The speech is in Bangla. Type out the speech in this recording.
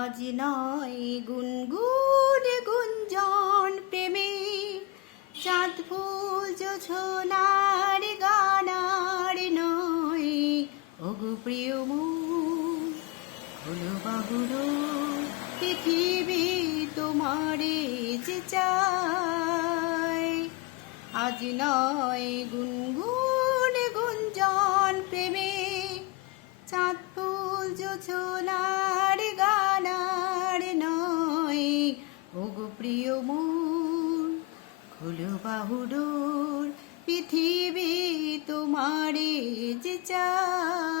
আজ নয় গুনগুন গুঞ্জন প্রেমে চাঁদ ফুল জোছনার গানার নয়। ওগো প্রিয় মন হলো বাহুলো পৃথিবী তোমারে যে চায়। আজ নয় গুনগুন গুঞ্জন প্রেমে চাঁদ ফুল জোছনার গানার নয়। ওগো প্রিয় মন খোলো বাহুডোর পৃথিবী তোমারে যে চায়।